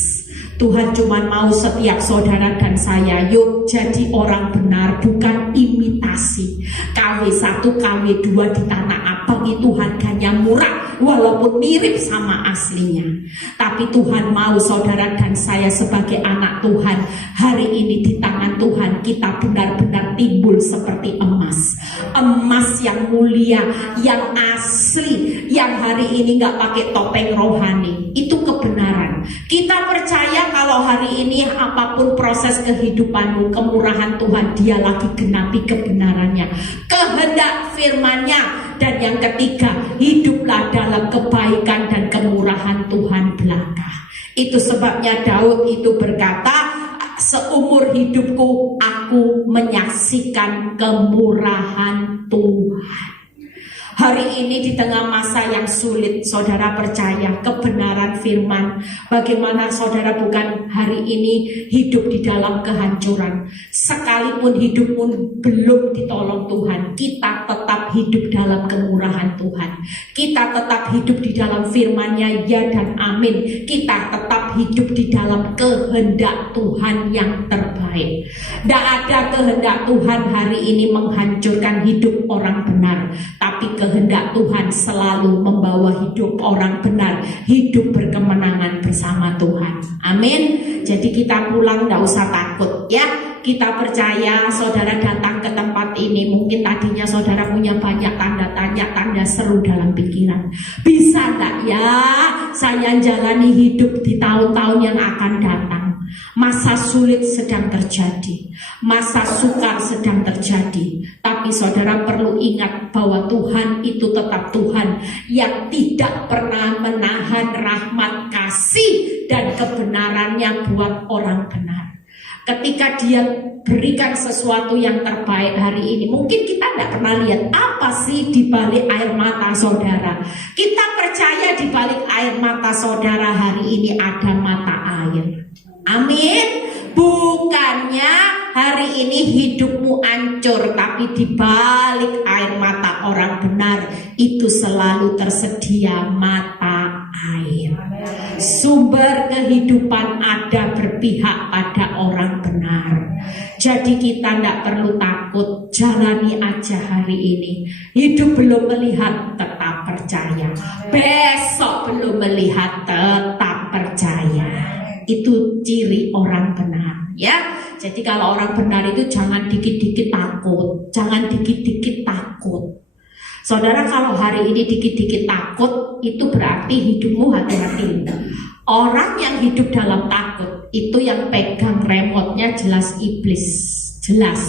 Tuhan cuma mau setiap saudara dan saya, yuk jadi orang benar, bukan imitasi. KW1, KW2 di Tanah Abang itu harganya murah, walaupun mirip sama aslinya. Tapi Tuhan mau saudara dan saya sebagai anak Tuhan, hari ini di tangan Tuhan kita benar-benar timbul seperti emas. Emas yang mulia, yang asli, yang hari ini gak pakai topeng rohani. Itu kebenaran. Kita percaya kalau hari ini apapun proses kehidupanmu, kemurahan Tuhan, dia lagi genapi kebenarannya, kehendak firman-Nya. Dan yang ketiga, hiduplah dalam kebaikan dan kemurahan Tuhan belaka. Itu sebabnya Daud itu berkata, seumur hidupku aku menyaksikan kemurahan Tuhan. Hari ini di tengah masa yang sulit, saudara percaya kebenaran firman. Bagaimana saudara bukan hari ini hidup di dalam kehancuran. Sekalipun hidupmu belum ditolong Tuhan, kita tetap hidup dalam kemurahan Tuhan. Kita tetap hidup di dalam firman-Nya, ya dan amin. Kita tetap hidup di dalam kehendak Tuhan yang terbaik. Tidak ada kehendak Tuhan hari ini menghancurkan hidup orang benar, tapi kehendak Tuhan selalu membawa hidup orang benar, hidup berkemenangan bersama Tuhan. Amin. Jadi kita pulang tidak usah takut ya. Kita percaya saudara datang ke tempat ini, mungkin tadinya saudara punya banyak tanda tanya, tanda seru dalam pikiran. Bisa enggak ya saya jalani hidup di tahun-tahun yang akan datang? Masa sulit sedang terjadi, masa sukar sedang terjadi. Tapi saudara perlu ingat bahwa Tuhan itu tetap Tuhan yang tidak pernah menahan rahmat, kasih, dan kebenarannya buat orang benar. Ketika dia berikan sesuatu yang terbaik hari ini, mungkin kita tidak pernah lihat apa sih di balik air mata saudara. Kita percaya di balik air mata saudara hari ini ada mata air. Amin. Bukannya hari ini hidupmu hancur, tapi di balik air mata orang benar itu selalu tersedia mata air. Sumber kehidupan ada berpihak pada orang benar. Jadi kita tidak perlu takut, jalani aja hari ini. Hidup belum melihat, tetap percaya. Besok belum melihat, tetap percaya. Itu ciri orang benar ya. Jadi kalau orang benar itu jangan dikit-dikit takut, jangan dikit-dikit takut. Saudara, kalau hari ini dikit-dikit takut, itu berarti hidupmu hati-hati. Orang yang hidup dalam takut itu yang pegang remote-nya jelas iblis, jelas.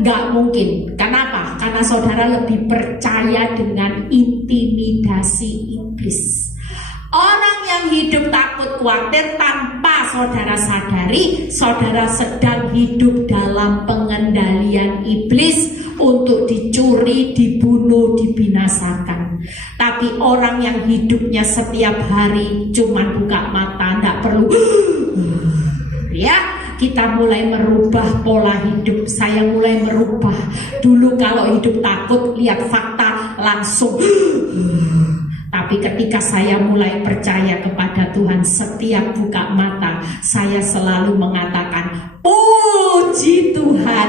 Gak mungkin. Kenapa? Karena saudara lebih percaya dengan intimidasi iblis. Orang yang hidup takut khawatir tanpa saudara sadari, saudara sedang hidup dalam pengendalian iblis untuk dicuri, dibunuh, dibinasakan. Tapi orang yang hidupnya setiap hari cuman buka mata, tidak perlu ya, kita mulai merubah pola hidup. Saya mulai merubah. Dulu kalau hidup takut, lihat fakta langsung. Tapi ketika saya mulai percaya kepada Tuhan, setiap buka mata saya selalu mengatakan, puji Tuhan,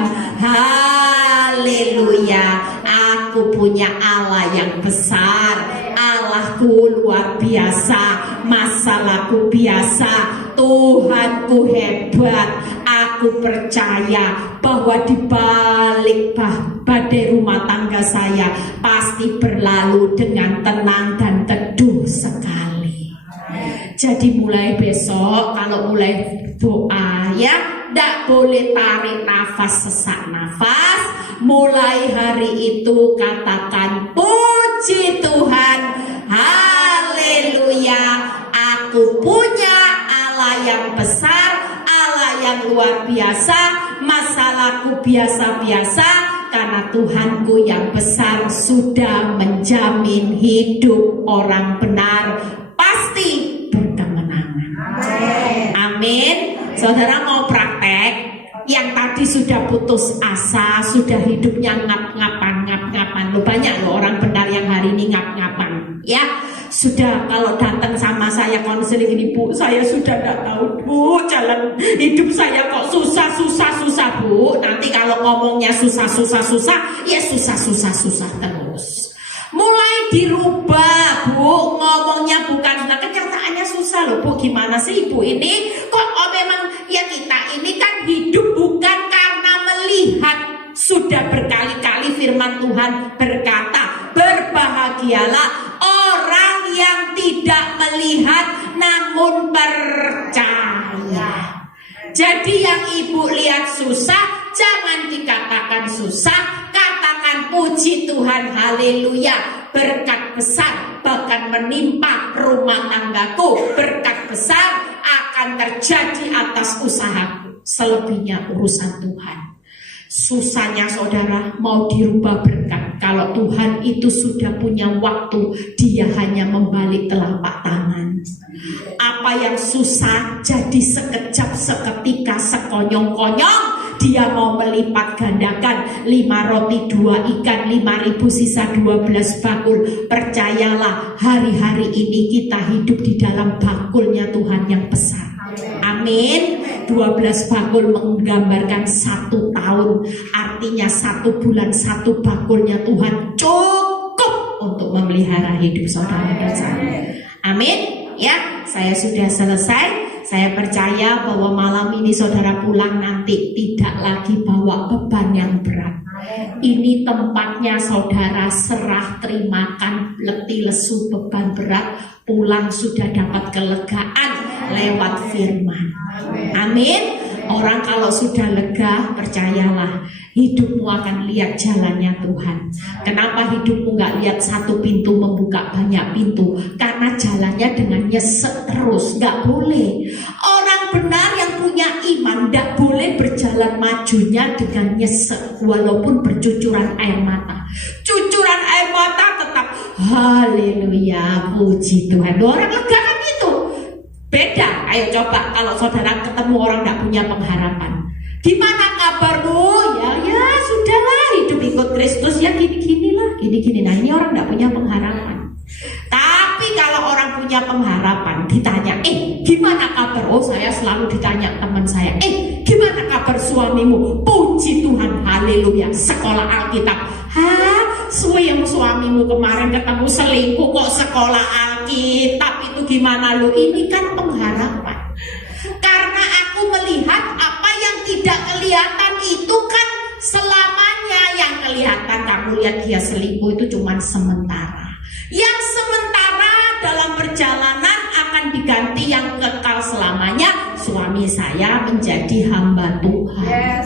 haleluya, aku punya Allah yang besar, Allahku luar biasa, masalahku biasa, Tuhanku hebat. Aku percaya bahwa di balik badai rumah tangga saya pasti berlalu dengan tenang dan teduh sekali. Jadi mulai besok kalau mulai doa ya, tidak boleh tarik nafas, sesak nafas. Mulai hari itu katakan, puji Tuhan, haleluya, aku punya Allah yang besar, Allah yang luar biasa, masalahku biasa-biasa, karena Tuhanku yang besar sudah menjamin hidup orang benar pasti berkemenangan. Amin. Saudara mau praktek? Yang tadi sudah putus asa, sudah hidupnya ngap-ngapan. Banyak loh orang benar yang hari ini ngap-ngapan. Ya, sudah kalau datang sama saya konseling ini, Bu, saya sudah tidak tahu, Bu, jalan hidup saya kok susah Bu. Nanti kalau ngomongnya susah, ya susah terus. Mulai dirubah, Bu, ngomongnya bukan kenyataannya susah loh, Bu. Gimana sih Ibu ini? Kok memang ya kita ini kan hidup bukan karena melihat. Sudah berkali-kali firman Tuhan berkata, berbahagialah orang yang tidak melihat namun percaya. Jadi yang Ibu lihat susah, jangan dikatakan susah, katakan puji Tuhan, haleluya, berkat besar bahkan menimpa rumah tanggaku, berkat besar akan terjadi atas usahaku. Selebihnya urusan Tuhan. Susahnya saudara mau dirubah berkat, kalau Tuhan itu sudah punya waktu, dia hanya membalik telapak tangan. Apa yang susah jadi sekejap, seketika, sekonyong-konyong, dia mau melipat gandakan. 5 roti 2 ikan, 5.000 sisa 12 bakul. Percayalah, hari-hari ini kita hidup di dalam bakulnya Tuhan yang besar. Amin. 12 bakul menggambarkan 1 tahun. Artinya 1 bulan 1 bakulnya Tuhan cukup untuk memelihara hidup saudara dan saya. Amin. Ya, saya sudah selesai. Saya percaya bahwa malam ini saudara pulang nanti tidak lagi bawa beban yang berat. Ini tempatnya saudara serah terimakan letih lesu beban berat, pulang sudah dapat kelegaan lewat firman. Amin. Orang kalau sudah lega, percayalah hidupmu akan lihat jalannya Tuhan. Kenapa hidupmu gak lihat 1 pintu membuka banyak pintu? Karena jalannya dengan nyesek terus. Gak boleh. Orang benar yang punya iman gak boleh berjalan majunya dengan nyesek, walaupun bercucuran air mata. Cucuran air mata tetap haleluya, puji Tuhan. Orang lega kan itu. Beda. Ayo coba kalau saudara ketemu orang gak punya pengharapan. Gimana kabarmu? Ya sudahlah, hidup ikut Kristus ya gini-gini. Nah ini orang gak punya pengharapan. Tapi kalau orang punya pengharapan, ditanya, gimana kabar? Oh, saya selalu ditanya teman saya, gimana kabar suamimu? Puji Tuhan, haleluya, sekolah Alkitab. Yang suamimu kemarin ketemu selingkuh kok sekolah Alkitab, itu gimana lu? Ini kan pengharapan. Karena aku melihat apa yang tidak kelihatan itu kan selamanya. Yang kelihatan kamu lihat dia selingkuh itu cuma sementara. Yang sementara dalam perjalanan akan diganti yang kekal selamanya. Suami saya menjadi hamba Tuhan.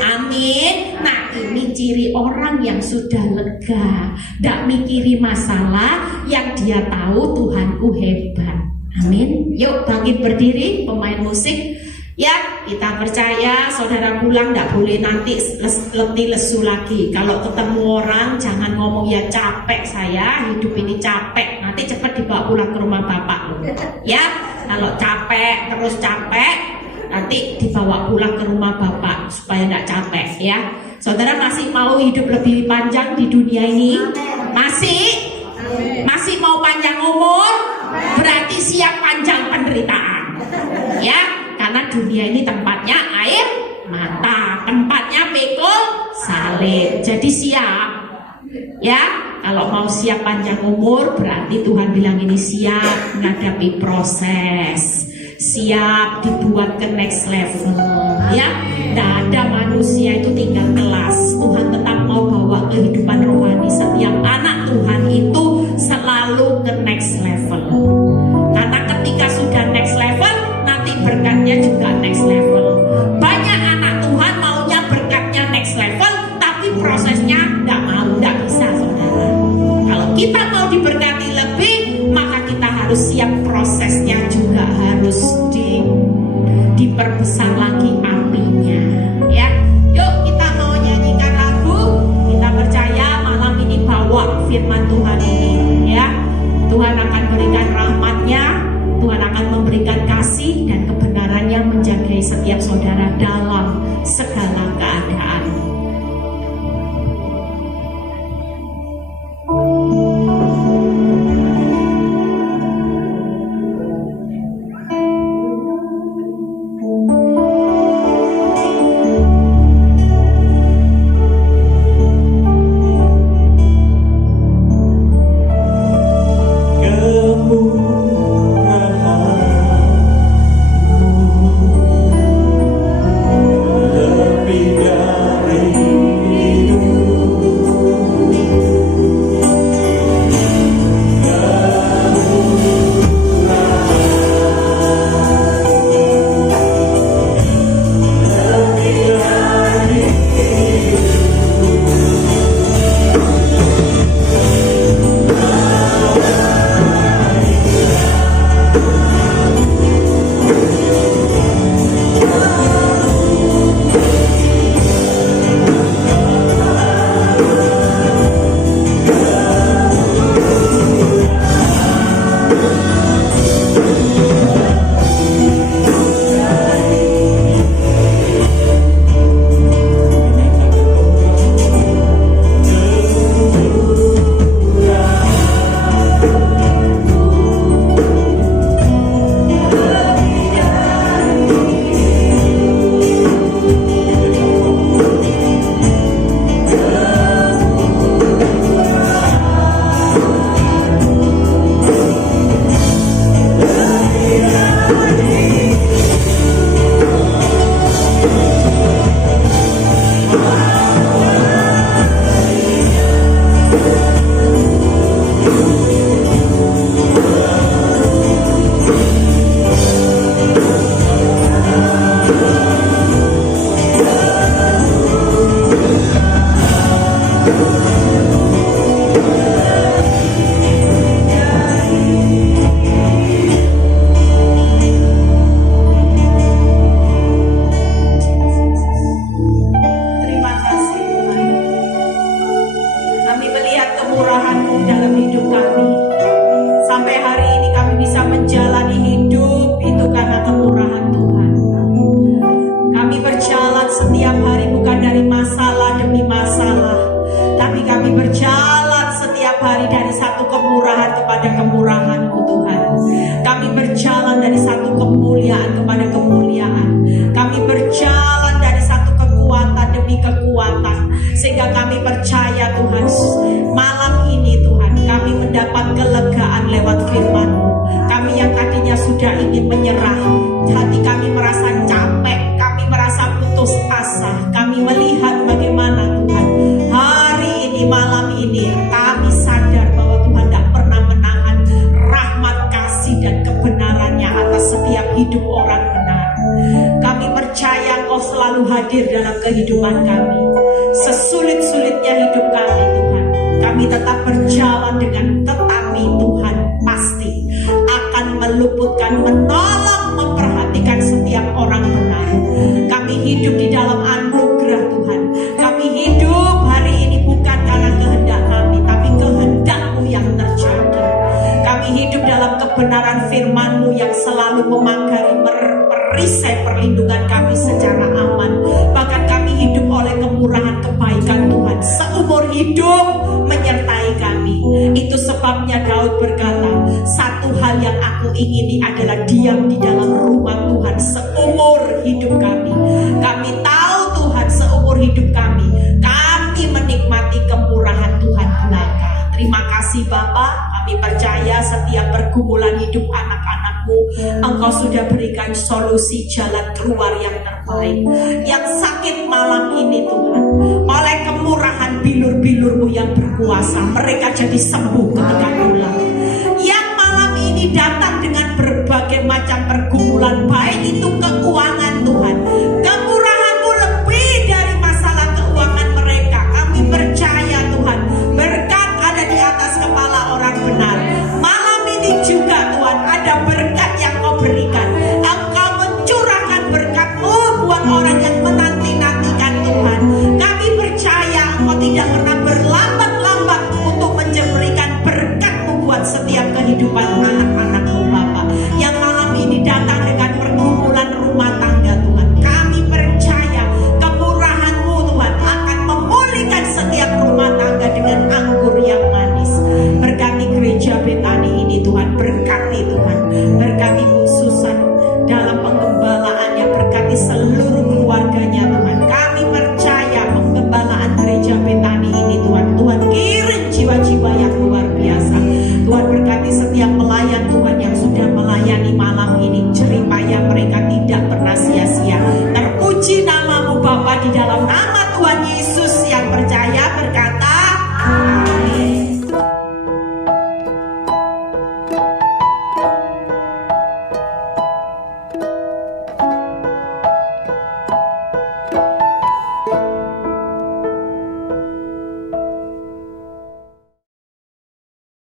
Amin. Nah ini ciri orang yang sudah lega, tidak mikiri masalah, yang dia tahu Tuhanku hebat. Amin. Yuk bangkit berdiri pemain musik. Ya, kita percaya saudara pulang tidak boleh nanti letih lesu lagi. Kalau ketemu orang jangan ngomong ya capek saya, hidup ini capek. Nanti cepat dibawa pulang ke rumah bapak loh. Ya, kalau capek terus capek, nanti dibawa pulang ke rumah bapak supaya tidak capek ya. Saudara masih mau hidup lebih panjang di dunia ini? Masih mau panjang umur? Berarti siap panjang penderitaan. Ya, karena dunia ini tempatnya air mata, tempatnya pikul salib. Jadi siap. Ya, kalau mau siap panjang umur berarti Tuhan bilang ini siap menghadapi proses, siap dibuat ke next level. Ya, tidak ada manusia itu tinggal kelas. Tuhan tetap mau bawa kehidupan rohani setiap anak Tuhan itu selalu ke next level. Karena ketika sudah next level, nanti berkatnya juga next level. Banyak anak Tuhan maunya berkatnya next level, tapi prosesnya nggak bisa, saudara. Kalau kita mau diberkati lebih, maka kita harus siap prosesnya juga harus diperbesar lagi apinya. Ya, yuk kita mau nyanyikan lagu. Kita percaya malam ini bawa firman Tuhan ini. Ya, Tuhan akan berikan rahmat-Nya. Tuhan akan memberikan kasih dan kebenarannya menjaga setiap saudara dalam segala keadaan. Kehidupan kami, sesulit-sulitnya hidup kami, Tuhan, kami tetap berjalan dengan tetapi Tuhan pasti akan meluputkan, menolong, memperhatikan setiap orang benar. hidup di dalam anugerah Tuhan. Kami hidup hari ini bukan karena kehendak kami, tapi kehendak-Mu yang terjadi. Kami hidup dalam kebenaran firman-Mu yang selalu memagari, perisai perlindungan kami secara aman. Bahkan kami hidup oleh kemurahan kebaikan Tuhan seumur hidup menyertai kami. Itu sebabnya Daud berkata, satu hal yang aku ingini adalah diam di dalam rumah Tuhan seumur hidup kami. Kami tahu Tuhan seumur hidup kami menikmati kemurahan Tuhan belaka. Terima kasih Bapa, kami percaya setiap pergumulan hidup anak-anak-Mu, Engkau sudah berikan solusi jalan keluar yang terbaik. Yang sakit malam ini Tuhan, oleh kemurahan bilur-bilur-Mu yang berkuasa, mereka jadi sembuh ketika pulang. Yang malam ini datang dengan berbagai macam pergumulan, baik itu